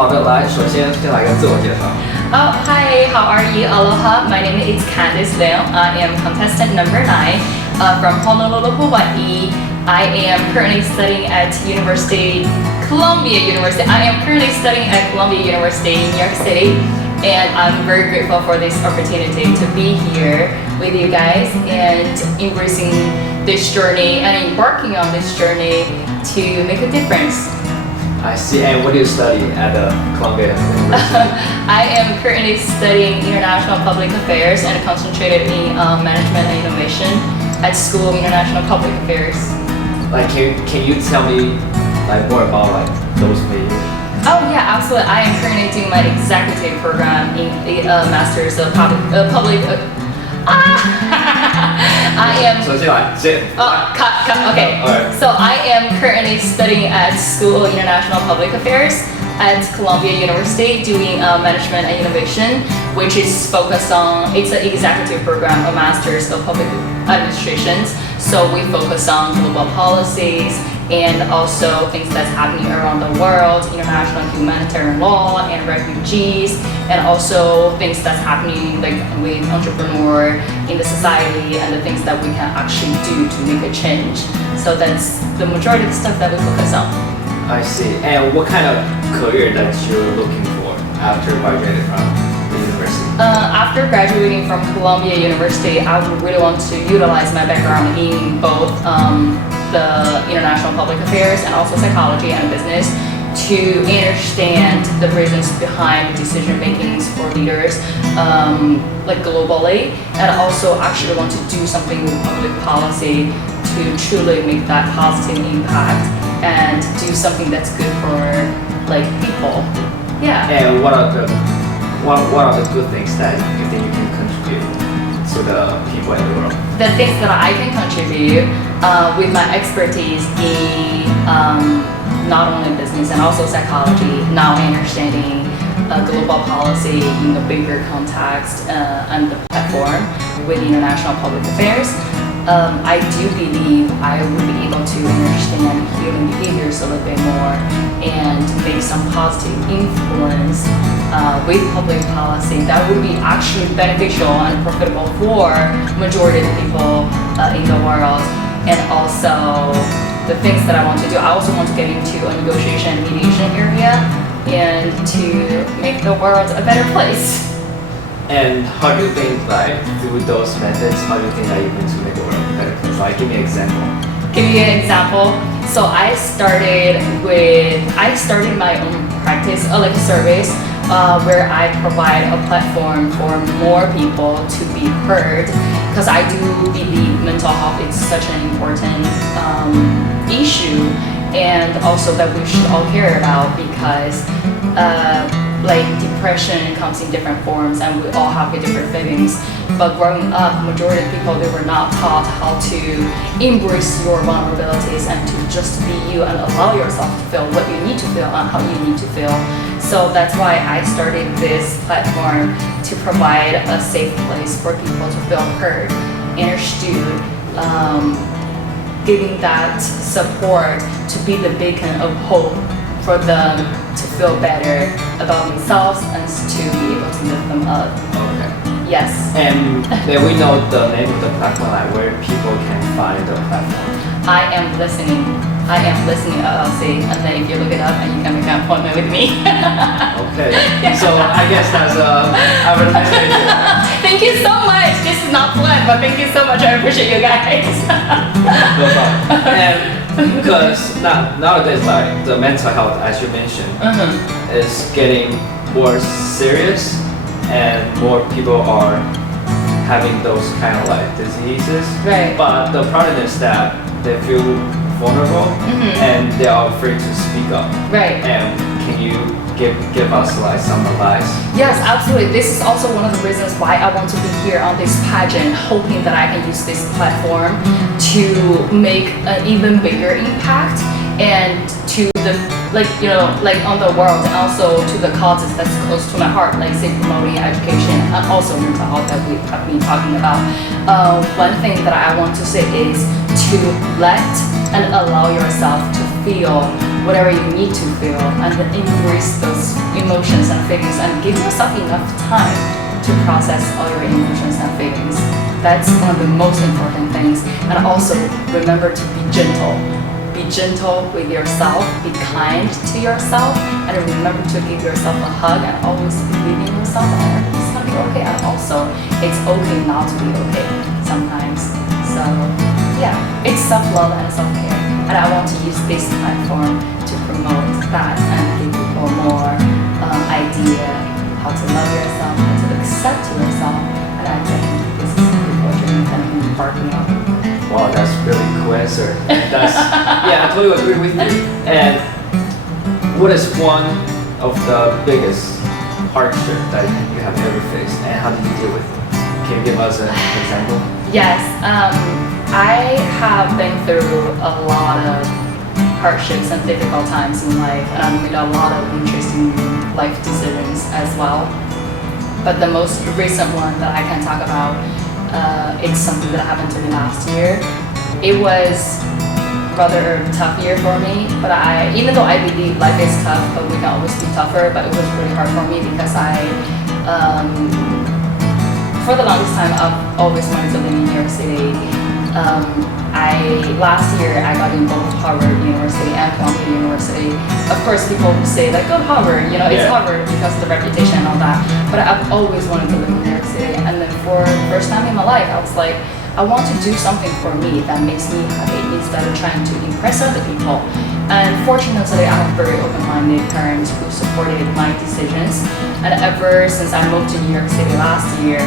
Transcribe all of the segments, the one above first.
好的，来，首先来个自我介绍。Oh, hi, how are you? Aloha, my name is Candice Liang. I am contestant number 9 from Honolulu, Hawaii. I am currently studying at Columbia University. I am currently studying at Columbia University in New York City. And I'm very grateful for this opportunity to be here with you guys and embracing this journey and embarking on this journey to make a difference. I see. And what do you study at Columbia University? I am currently studying international public affairs and concentrated in management and innovation at School of International Public Affairs. Like, can you tell me more about those majors? Oh yeah, absolutely. I am currently doing my executive program in the Masters of Public. I am. Okay. Alright. So I am currently studying at School of International Public Affairs at Columbia University, doing management and innovation, which is focused on. It's an executive program, a Masters of Public Administrations. So we focus on global policies and also things that's happening around the world, international humanitarian law and refugees, and also things that's happening with entrepreneur in the society and the things that we can actually do to make a change. So that's the majority of the stuff that we focus on. I see. And what kind of career that you're looking for after graduating from the university? After graduating from Columbia University, I would really want to utilize my background in both the international public affairs and also psychology and business to understand the reasons behind decision makings for leaders globally, and also actually want to do something with public policy to truly make that positive impact and do something that's good for people. Yeah. And what are the good things that you think you can contribute to the people in the world? The things that I can contribute with my expertise in not only business and also psychology, now understanding global policy in a bigger context and the platform with international public affairs. I do believe I would be able to understand human behaviors a little bit more and make some positive influence with public policy that would be actually beneficial and profitable for majority of the people in the world. And also the things that I want to do, I also want to get into a negotiation and mediation area and to make the world a better place. And how do you think through those methods, how do you think that you're going to make the world a better place? Give me an example. Give you an example. So I started my own practice, like a service, where I provide a platform for more people to be heard, because I do believe mental health is such an important issue, and also that we should all care about, because depression comes in different forms and we all have different feelings. But growing up, majority of people, they were not taught how to embrace your vulnerabilities and to just be you and allow yourself to feel what you need to feel and how you need to feel. So that's why I started this platform to provide a safe place for people to feel heard, understood, giving that support to be the beacon of hope for them to feel better about themselves and to be able to lift them up. Okay. Yes. And then we know the name of the platform, where people can find the platform. I am listening LLC, and then if you look it up and you can make an appointment with me. Okay. So I guess that's advertisement. Thank you so much. This is not planned, but thank you so much. I appreciate you guys. No problem. And because nowadays, the mental health, as you mentioned, is getting more serious, and more people are having those kind of diseases. Right. But the problem is that they feel vulnerable and they are afraid to speak up. Right. And can you give us some advice? Yes, absolutely. This is also one of the reasons why I want to be here on this pageant, hoping that I can use this platform to make an even bigger impact and to the on the world, and also to the causes that's close to my heart, say promoting education and also mental health that we have been talking about. One thing that I want to say is to let and allow yourself to feel whatever you need to feel, and then embrace those emotions and feelings, and give yourself enough time to process all your emotions and feelings. That's one of the most important things. And also remember to be gentle. Be gentle with yourself, be kind to yourself, and remember to give yourself a hug and always believe in yourself and everything's gonna be okay. And also, it's okay not to be okay sometimes. So yeah, it's self-love and self-care. And I want to use this platform to promote that and give people more idea how to love yourself, how to accept yourself. And I think this is a beautiful journey that I'm embarking on. Wow, that's really cool answer. That's yeah, I totally agree with you. And what is one of the biggest hardship that you have ever faced, and how did you deal with it? Can you give us an example? Yes, I have been through a lot of hardships and difficult times in life, and I've made a lot of interesting life decisions as well. But the most recent one that I can talk about, it's something that happened to me last year. It was rather tough year for me, but even though I believe life is tough, but we can always be tougher, but it was really hard for me because for the longest time, I've always wanted to live in New York City. Last year I got in both Harvard University and Columbia University. Of course, people would say like, go to Harvard, it's Harvard because of the reputation and all that. But I've always wanted to live in New York City, and then for the first time in my life, I was like, I want to do something for me that makes me happy instead of trying to impress other people. And fortunately, I have very open-minded parents who supported my decisions. And ever since I moved to New York City last year,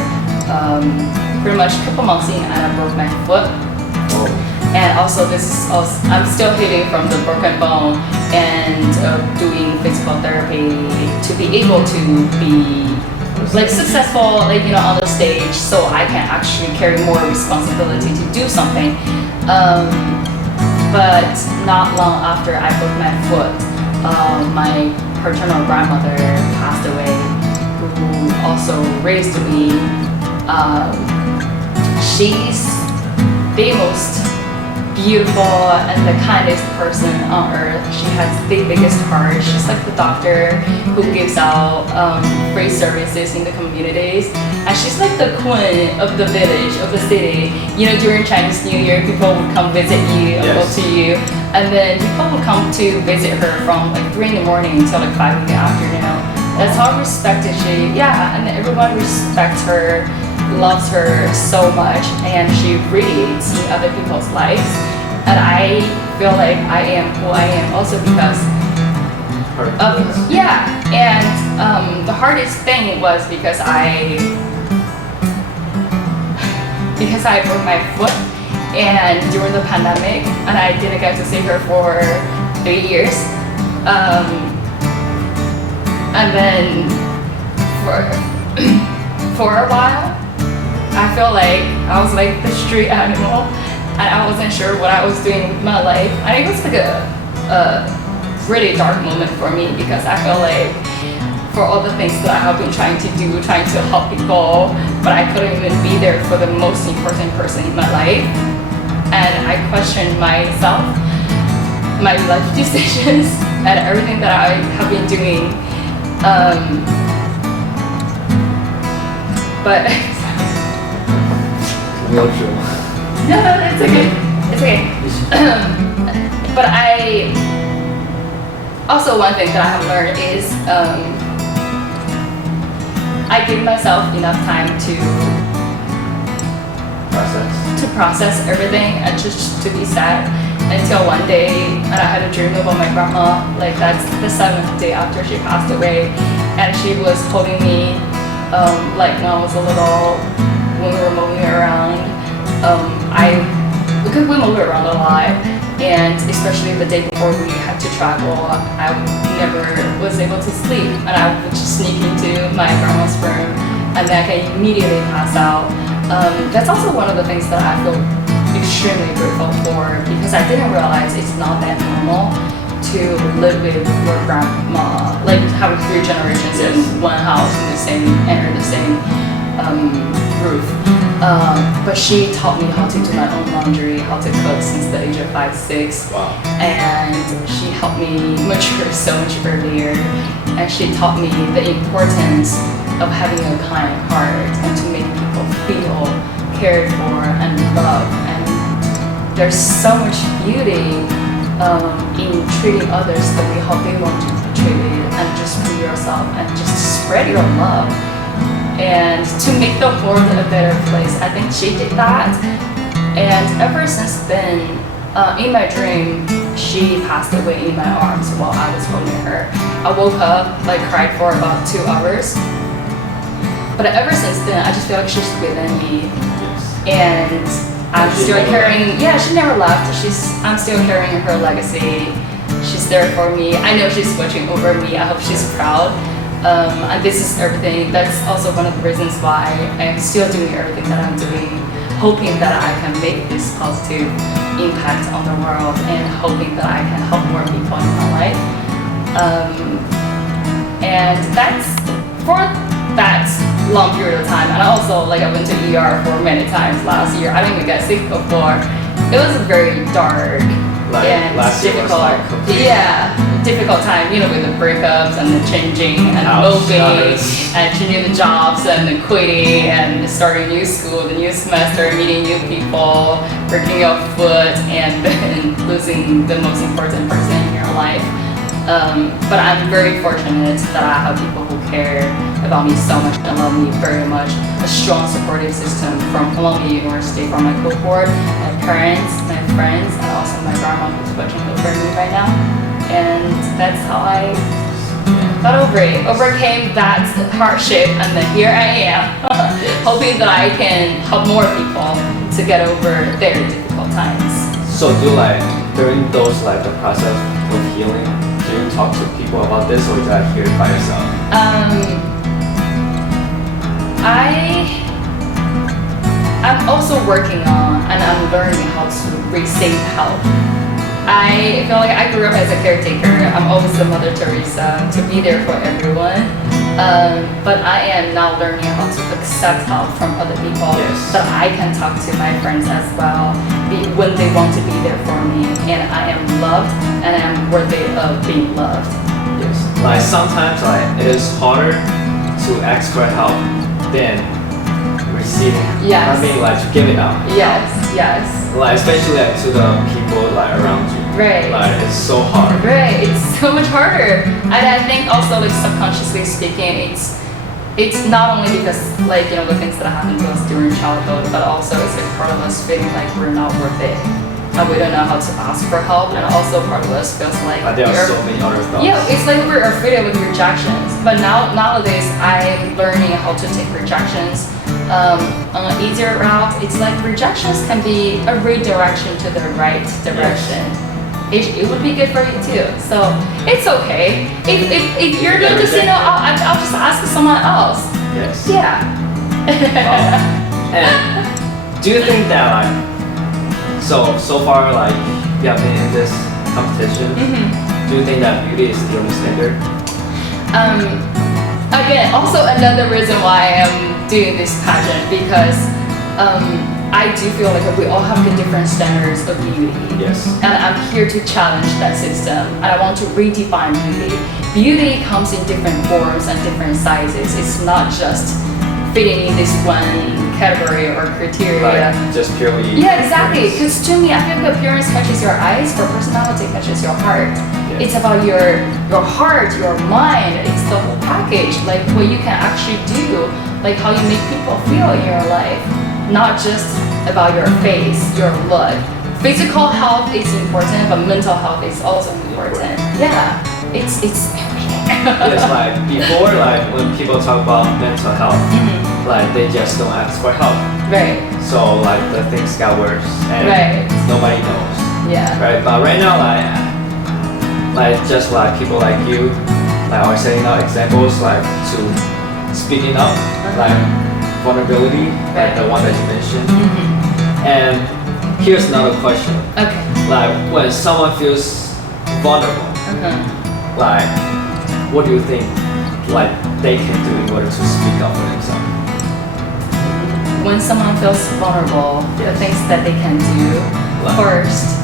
pretty much a couple months in, and I broke my foot. And also, I'm still healing from the broken bone and doing physical therapy to be able to be like successful, on the stage, so I can actually carry more responsibility to do something. But not long after I broke my foot, my paternal grandmother passed away, who also raised me. She's the most beautiful and the kindest person on earth. She has the biggest heart. She's like the doctor who gives out free services in the communities, and she's like the queen of the village, of the city. During Chinese New Year, people would come visit you and go to you, and then people would come to visit her from like 3 in the morning until like 5 in the afternoon. That's how respected she, and everyone respects her, loves her so much, and she reads in other people's lives. And I feel like I am who I am also because of, and the hardest thing was because I broke my foot, and during the pandemic, and I didn't get to see her for 3 years. And then for a while, I feel like I was like the street animal, and I wasn't sure what I was doing with my life. And it was like a really dark moment for me because I feel like for all the things that I have been trying to do, trying to help people, but I couldn't even be there for the most important person in my life. And I questioned myself, my life decisions, and everything that I have been doing. But no, it's okay. It's okay. But also one thing that I have learned is I give myself enough time to process everything and just to be sad until one day, and I had a dream about my grandma. Like that's the 7th day after she passed away, and she was holding me like when I was a little, when we were moving around. Because we moved around a lot, and especially the day before we had to travel, I never was able to sleep, and I would just sneak into my grandma's room, and then I can immediately pass out. That's also one of the things that I feel extremely grateful for, because I didn't realize it's not that normal to live with your grandma, like having 3 generations in one house in the same roof. But she taught me how to do my own laundry, how to cook since the age of 5, 6. Wow. And she helped me mature so much earlier. And she taught me the importance of having a kind heart and to make people feel cared for and loved. And there's so much beauty in treating others the way how they want to be treated, and just be yourself and just spread your love. And to make the world a better place. I think she did that. And ever since then, in my dream, she passed away in my arms while I was holding her. I woke up, like cried for about 2 hours. But ever since then, I just feel like she's within me. And I'm still carrying, she never left. I'm still carrying her legacy. She's there for me. I know she's watching over me. I hope she's proud. And this is everything. That's also one of the reasons why I'm still doing everything that I'm doing, hoping that I can make this positive impact on the world and hoping that I can help more people in my life. And that's for that long period of time. And also, like, I went to ER for many times last year. I didn't even get sick before. It was very dark and difficult. Difficult time, with the breakups and the changing and moving and changing the jobs and the quitting and starting new school, the new semester, meeting new people, breaking your foot, and then losing the most important person in your life. But I'm very fortunate that I have people who care about me so much and love me very much. A strong supportive system from Columbia University, from my cohort, my parents, my friends, and also my grandma who's watching over me right now. And that's how I got over it, overcame that hardship, and then here I am, hoping that I can help more people to get over their difficult times. So during those the process of healing, do you talk to people about this, or do you hear it by yourself? I'm also working on, and I'm learning how to receive help. I feel like I grew up as a caretaker. I'm always the Mother Teresa, to be there for everyone. But I am now learning how to accept help from other people, that I can talk to my friends as well when they want to be there for me, and I am loved and I am worthy of being loved. Yes. Sometimes it is harder to ask for help than receiving. Yes. I mean to give it out. Yes. Especially to the people around you. Right. It's so hard. Right. It's so much harder. And I think also subconsciously speaking, it's not only because the things that happened to us during childhood, but also it's part of us feeling like we're not worth it. And we don't know how to ask for help, and also part of us feels like there are so many other thoughts. Yeah, it's like we're afraid of rejections. But nowadays I'm learning how to take rejections on an easier route. It's like rejections can be a redirection to the right direction. It would be good for you too. So it's okay. If you're going to say no, I'll just ask someone else. Yes. Yeah. And do you think that so far you have been in this competition? Do you think that beauty is the only standard? Again, also another reason why I'm doing this pageant, because I do feel like we all have the different standards of beauty. Yes. And I'm here to challenge that system, and I want to redefine beauty. Beauty comes in different forms and different sizes. It's not just fitting in this one category or criteria. Just purely. Yeah, exactly. Because to me, I feel like appearance catches your eyes, for personality catches your heart. Yeah. It's about your heart, your mind. It's the whole package. What you can actually do, how you make people feel in your life. Not just about your face, your look. Physical health is important, but mental health is also important. Yeah, it's everything. Yes, before, when people talk about mental health, they just don't ask for help. Right. So the things got worse, and nobody knows. Yeah. Right. But right now, just people like you, are setting out examples, to speaking up, vulnerability, the one that you mentioned. And here's another question. Okay. When someone feels vulnerable, what do you think they can do in order to speak up for themselves? when someone feels vulnerable, the things that they can do first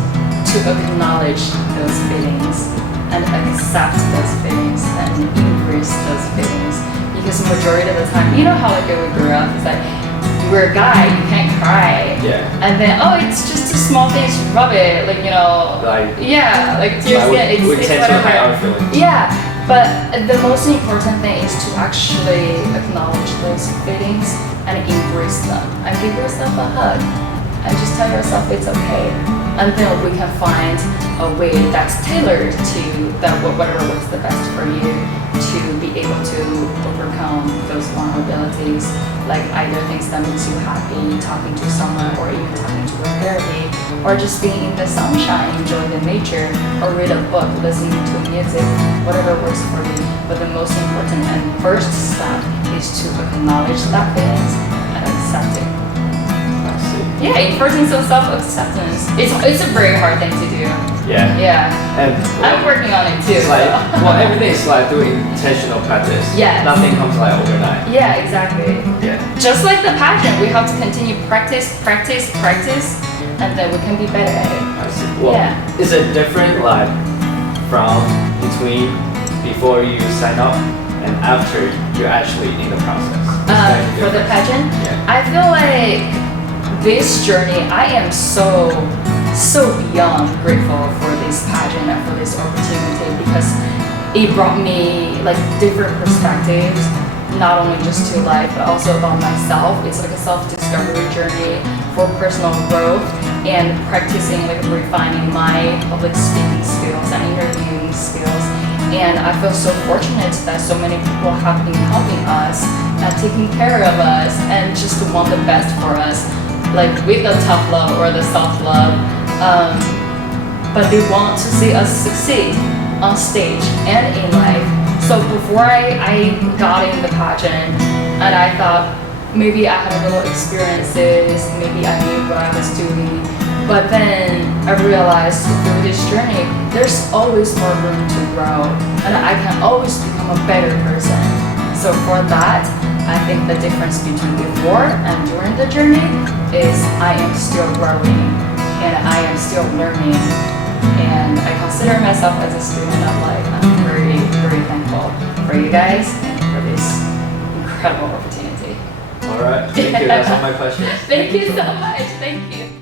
to acknowledge those feelings and accept those feelings and embrace those feelings. Because majority of the time, you know how like we grew up, it's like you're a guy, you can't cry. Yeah. And then it's just a small thing, just rub it, like like tears we it's tend to hide our feelings. Yeah, but the most important thing is to actually acknowledge those feelings and embrace them and give yourself a hug and just tell yourself it's okay. And then we can find a way that's tailored to whatever works the best for you to be able to overcome those vulnerabilities, like either things that makes you happy, talking to someone, or even talking to a therapy, or just being in the sunshine, enjoying the nature, or read a book, listening to music, whatever works for you. But the most important and first step is to acknowledge that feelings and accept it. Yeah, importance of self-acceptance. It's a very hard thing to do. Yeah. Yeah. And I'm working on it too. It's like, well, everything is like doing intentional practice. Yes. Nothing comes like overnight. Yeah, exactly. Yeah. Just like the passion, we have to continue practice, and then we can be better at it. I see. Well, is it different like from between before you sign up and after you're actually in the process? For the pageant, yeah. I feel like this journey, I am so beyond grateful for this pageant and for this opportunity, because it brought me like different perspectives, not only just to life but also about myself. It's like a self-discovery journey for personal growth and practicing, like refining my public speaking skills and interviewing skills. And I feel so fortunate that so many people have been helping us and taking care of us and just want the best for us, like with the tough love or the soft love, but they want to see us succeed on stage and in life. So before I got in the pageant, and I thought maybe I had a little experiences, maybe I knew what I was doing, but then I realized through this journey, there's always more room to grow, and I can always become a better person. So for that, I think the difference between before and during the journey is I am still growing and I am still learning, and I consider myself as a student of life. I'm very, very thankful for you guys and for this incredible opportunity. All right, thank you. That's all my questions. Thank you so much. Thank you.